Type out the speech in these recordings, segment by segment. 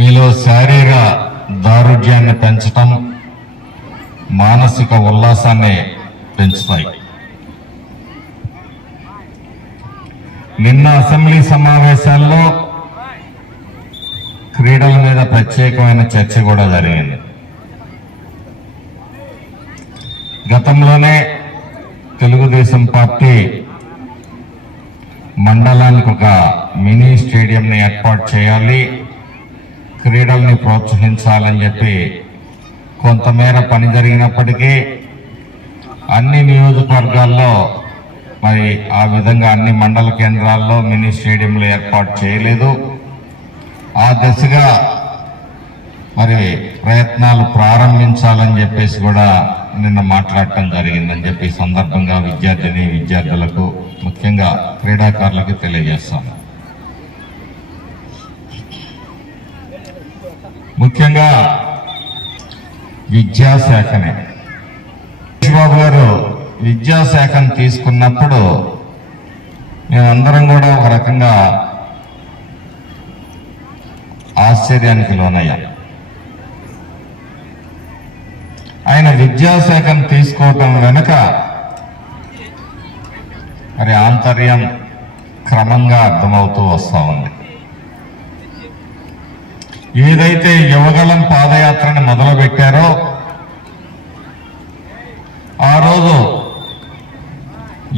మీలో శారీర దారుఢ్యాన్ని పెంచటం మానసిక ఉల్లాసాన్ని పెంచుతాయి. నిన్న అసెంబ్లీ సమావేశాల్లో క్రీడల మీద ప్రత్యేకమైన చర్చ కూడా జరిగింది. గతంలోనే తెలుగుదేశం పార్టీ మండలానికి ఒక మినీ స్టేడియంని ఏర్పాటు చేయాలి. క్రీడల్ని ప్రోత్సహించాలని చెప్పి కొంతమేర పని జరిగినప్పటికీ అన్ని నియోజకవర్గాల్లో మరి ఆ విధంగా అన్ని మండల కేంద్రాల్లో మినీ స్టేడియంలు ఏర్పాటు చేయలేదు. ఆ దిశగా మరి ప్రయత్నాలు ప్రారంభించాలని చెప్పేసి కూడా నిన్న మాట్లాడటం జరిగిందని చెప్పి సందర్భంగా విద్యార్థిని విద్యార్థులకు ముఖ్యంగా క్రీడాకారులకు తెలియజేస్తాను ముఖ్యంగా విద్యాశాఖనే. బాబు గారు విద్యాశాఖను తీసుకున్నప్పుడు మేమందరం కూడా ఒక రకంగా ఆశ్చర్యానికి లోనయ్యాం. ఆయన విద్యాశాఖను తీసుకోవటం వెనుక మరి ఆంతర్యం క్రమంగా అర్థమవుతూ వస్తూ ఉంది. ఏదైతే యువగలం పాదయాత్రని మొదలు పెట్టారో ఆ రోజు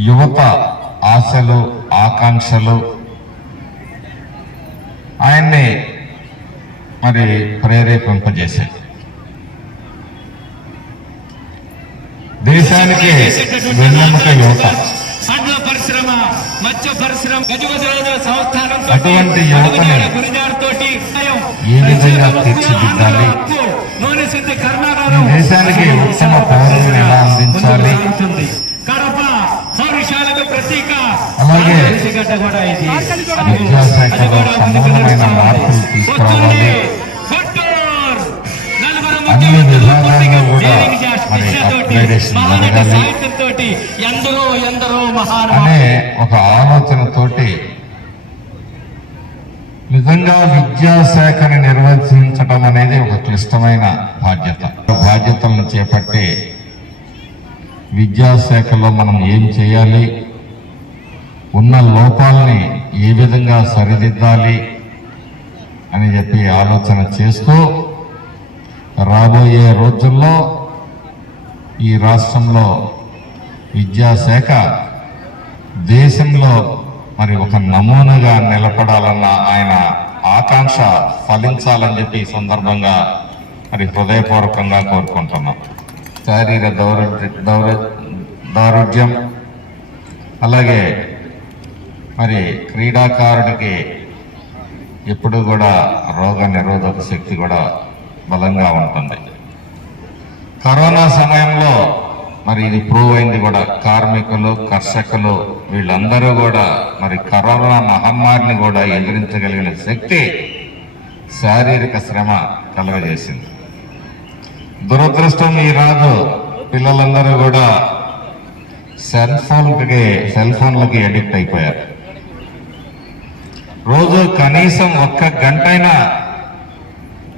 యువత ఆశలు ఆకాంక్షలు ఆయన్ని మరి ప్రేరేపింపజేశారు దేశానికి వెన్నెముక యువత. పరిశ్రమ మత్స్య పరిశ్రమ గజగజరాజుల సంస్థానం అటువంటి యువతని గురిజాడతోటి ఏ విధంగా తీర్చిదిద్దాలి? నూనె శుద్ధి ఈ కర్మాగారం దేశానికి ఉత్తమ పౌరులను ఎలా అందించాలి? ఉంటుంది కడప పౌరుషాలకు ప్రతీక. అలాగే విద్యాశాఖలో సమూలమైన మార్పులు తీసుకురావాలి. అన్ని కూడా మరి జరగాలి. సాహిత్యంతోటి ఎందరో ఎందరో అనే ఒక ఆలోచనతోటి నిజంగా విద్యాశాఖని నిర్వహించడం అనేది ఒక క్లిష్టమైన బాధ్యత. బాధ్యతలను చేపట్టి విద్యాశాఖలో మనం ఏం చేయాలి? ఉన్న లోపాలని ఏ విధంగా సరిదిద్దాలి? అని చెప్పి ఆలోచన చేస్తూ రాబోయే రోజుల్లో ఈ రాష్ట్రంలో విద్యాశాఖ దేశంలో మరి ఒక నమూనాగా నిలబడాలన్న ఆయన ఆకాంక్ష ఫలించాలని చెప్పి ఈ సందర్భంగా మరి హృదయపూర్వకంగా కోరుకుంటున్నాం. శారీర దౌర దౌర దారుఢ్యం అలాగే మరి క్రీడాకారుడికి ఎప్పుడు కూడా రోగ నిరోధక శక్తి కూడా బలంగా ఉంటుంది. కరోనా సమయంలో మరి ఇది ప్రూవ్ అయింది కూడా. కార్మికులు కర్షకులు వీళ్ళందరూ కూడా మరి కరోనా మహమ్మారిని కూడా ఎదిరించగలిగిన శక్తి శారీరక శ్రమ కలుగజేసింది. దురదృష్టం ఈ పిల్లలందరూ కూడా సెల్ ఫోన్కి సెల్ ఫోన్లకి అడిక్ట్ అయిపోయారు. రోజు కనీసం ఒక్క గంటైనా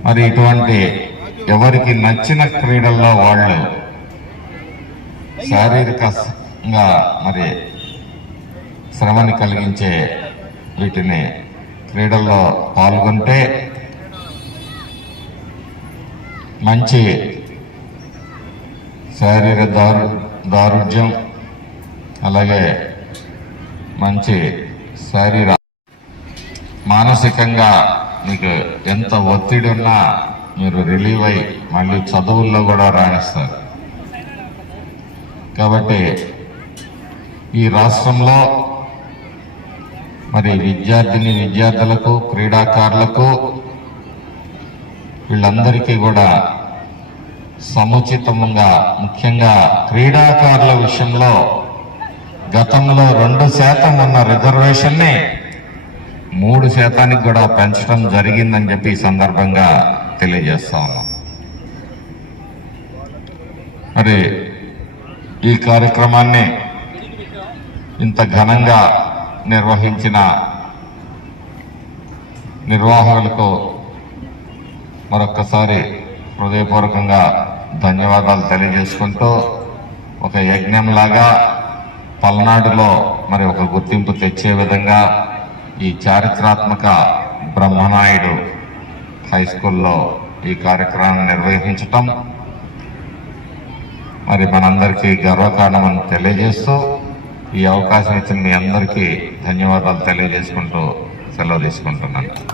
మరి ఇటువంటి ఎవరికి నచ్చిన క్రీడల్లో వాళ్ళు శారీరకంగా మరి శ్రమని కలిగించే వీటిని క్రీడల్లో పాల్గొంటే మంచి శారీర దారు దారుఢ్యం అలాగే మంచి శారీర మానసికంగా మీకు ఎంత ఒత్తిడి ఉన్నా మీరు రిలీవ్ అయి మళ్ళీ చదువుల్లో కూడా రాణిస్తారు. కాబట్టి ఈ రాష్ట్రంలో మరి విద్యార్థిని విద్యార్థులకు క్రీడాకారులకు వీళ్ళందరికీ కూడా సముచితంగా ముఖ్యంగా క్రీడాకారుల విషయంలో గతంలో రెండు శాతం ఉన్న రిజర్వేషన్ని మూడు శాతానికి కూడా పెంచడం జరిగిందని చెప్పి ఈ సందర్భంగా తెలియజేస్తా ఉన్నాం. మరి ఈ కార్యక్రమాన్ని ఇంత ఘనంగా నిర్వహించిన నిర్వాహకులకు మరొక్కసారి హృదయపూర్వకంగా ధన్యవాదాలు తెలియజేసుకుంటూ ఒక యజ్ఞంలాగా పల్నాడులో మరి ఒక గుర్తింపు తెచ్చే విధంగా ఈ చారిత్రాత్మక బ్రహ్మనాయుడు హై స్కూల్లో ఈ కార్యక్రమాన్ని నిర్వహించటం మరి మనందరికీ గర్వకారణమని తెలియజేస్తూ ఈ అవకాశం ఇచ్చిన మీ అందరికీ ధన్యవాదాలు తెలియజేసుకుంటూ సెలవు తీసుకుంటున్నాను.